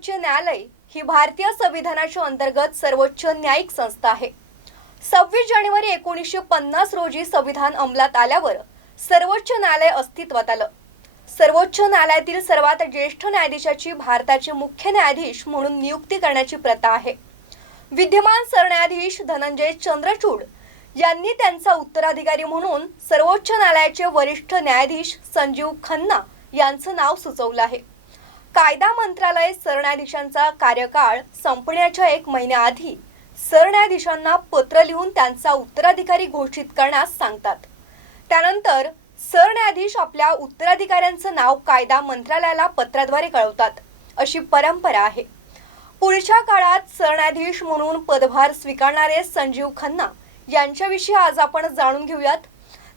सर्वोच्च न्यायालय ही भारतीय संविधानाच्या अंतर्गत सर्वोच्च न्यायिक संस्था आहे। 26 जानेवारी 1950 रोजी संविधान अंमलात आल्यावर सर्वोच्च न्यायालय अस्तित्वात आलं। सर्वोच्च न्यायालयातील सर्वात ज्येष्ठ न्यायाधीशाची भारताचे मुख्य न्यायाधीश म्हणून नियुक्ती करण्याची प्रथा आहे। विद्यमान सरन्यायाधीश धनंजय चंद्रचूड यांनी त्यांचा उत्तराधिकारी म्हणून सर्वोच्च न्यायालयाचे वरिष्ठ न्यायाधीश संजीव खन्ना यांचं नाव सुचवलं आहे। कायदा मंत्रालय सरन्यायाधीशांचा कार्यकाळ संपण्याच्या 1 महिन्याआधी सरन्यायाधीशांना पत्र लिहून त्यांचा उत्तराधिकारी घोषित करण्यास सांगतात। त्यानंतर सरन्यायाधीश आपल्या उत्तराधिकाऱ्यांचं नाव कायदा मंत्रालयाला पत्राद्वारे कळवतात, अशी परंपरा आहे। पुढच्या काळात सरन्यायाधीश म्हणून पदभार स्वीकारणारे संजीव खन्ना यांच्याविषयी आज आपण जाणून घेऊयात।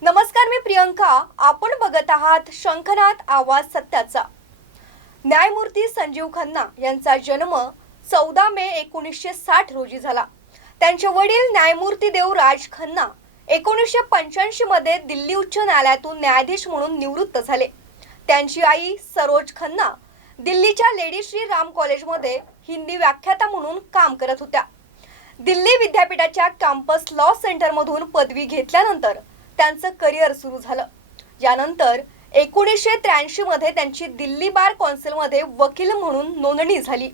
नमस्कार, मी प्रियंका, आपण बघत आहात शंखनाद आवाज सत्याचा। न्यायमूर्ती संजीव खन्ना यांचा जन्म 14 मे 1960 रोजी झाला। त्यांचे वडील न्यायमूर्ती देवराज खन्ना 1985 मध्ये दिल्ली उच्च न्यायालयातून न्यायाधीश म्हणून निवृत्त झाले। त्यांची आई सरोज खन्ना दिल्लीच्या लेडी श्री राम कॉलेजमध्ये हिंदी व्याख्याता म्हणून काम करत होत्या। दिल्ली विद्यापीठाच्या कॅम्पस लॉ सेंटरमधून पदवी घेतल्यानंतर त्यांचं करिअर सुरू झालं। यानंतर 1983 मध्ये त्यांची दिल्ली बार कौन्सिलमध्ये वकील म्हणून नोंदणी झाली।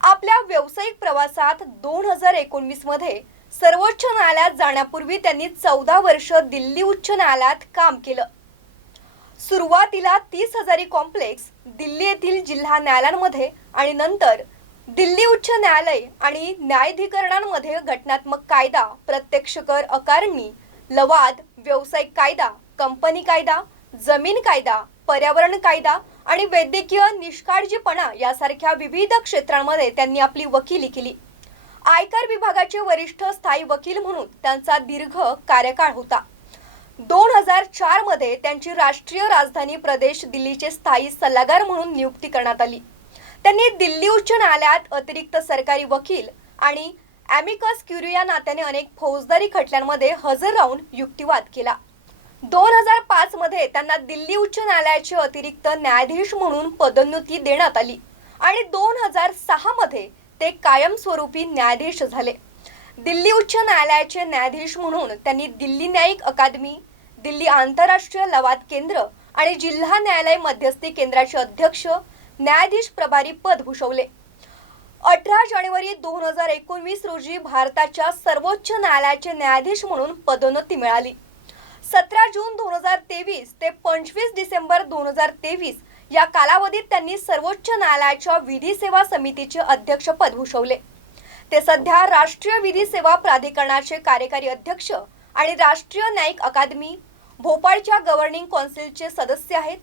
आपल्या व्यावसायिक प्रवासात 2019 मध्ये सर्वोच्च न्यायालयात जाण्यापूर्वी त्यांनी 14 वर्ष दिल्ली उच्च न्यायालयात काम केलं। सुरुवातीला 30 हजारी कॉम्प्लेक्स दिल्ली येथील जिल्हा न्यायालयांमध्ये आणि नंतर दिल्ली उच्च न्यायालय आणि न्यायाधिकरणांमध्ये घटनात्मक कायदा, प्रत्यक्ष कर आकारणी, लवाद, व्यावसायिक कायदा, कंपनी कायदा, जमीन कायदा, पर्यावरण कायदा आणि वैद्यकीय निष्काळजीपणा यासारख्या विविध क्षेत्रांमध्ये त्यांनी आपली वकिली केली। आयकर विभागाचे वरिष्ठ स्थायी वकील म्हणून त्यांचा दीर्घ कार्यकाळ होता। 2004 मध्ये त्यांची राष्ट्रीय राजधानी प्रदेश दिल्लीचे स्थायी सल्लागार म्हणून नियुक्ती करण्यात आली। त्यांनी दिल्ली उच्च न्यायालयात अतिरिक्त सरकारी वकील आणि ॲमिकस क्युरी या नात्याने अनेक फौजदारी खटल्यांमध्ये हजर राहून युक्तिवाद केला। 2005 मध्ये त्यांना दिल्ली उच्च न्यायालयाचे अतिरिक्त न्यायाधीश म्हणून पदोन्नती देण्यात आली आणि 2006 मध्ये ते कायमस्वरूपी न्यायाधीश झाले। दिल्ली उच्च न्यायालयाचे न्यायाधीश म्हणून त्यांनी दिल्ली न्यायिक अकादमी, दिल्ली आंतरराष्ट्रीय लवाद केंद्र आणि जिल्हा न्यायालय मध्यस्थी केंद्राचे अध्यक्ष, न्यायाधीश प्रभारी पद भूषवले। 18 जानेवारी 2019 रोजी भारताच्या सर्वोच्च न्यायालयाचे न्यायाधीश म्हणून पदोन्नती मिळाली। 17 जून 2023 ते 25 डिसेंबर 2023 या कालावधीत त्यांनी सर्वोच्च न्यायालयाच्या विधी सेवा समितीचे अध्यक्षपद भूषवले। ते सध्या राष्ट्रीय विधी सेवा प्राधिकरणाचे कार्यकारी अध्यक्ष आणि राष्ट्रीय न्यायिक अकादमी, भोपाळच्या गव्हर्निंग कौन्सिलचे सदस्य आहेत।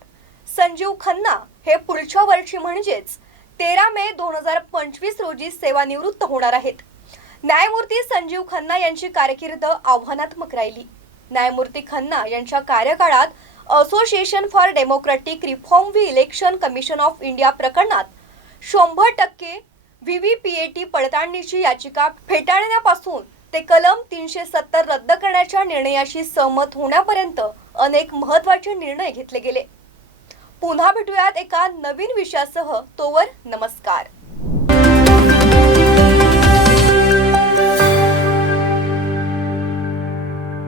संजीव खन्ना हे पुढच्या वर्षी म्हणजेच 13 मे 2025 रोजी सेवानिवृत्त होणार आहेत। न्यायमूर्ती संजीव खन्ना यांची कारकीर्द आव्हानात्मक राहिली। न्यायमूर्ती खन्ना यांच्या कार्यकाळात association for democratic reform v election commission of India प्रकरणात 100% व्हीव्हीपीएटी पडताळणीची याचिका फेटाळण्यापासून ते कलम 370 रद्द करण्याच्या निर्णयाशी सहमत होण्यापर्यंत अनेक महत्त्वाचे निर्णय घेतले गेले। पुन्हा भेटूयात एका नवीन विषयासह, तोवर नमस्कार।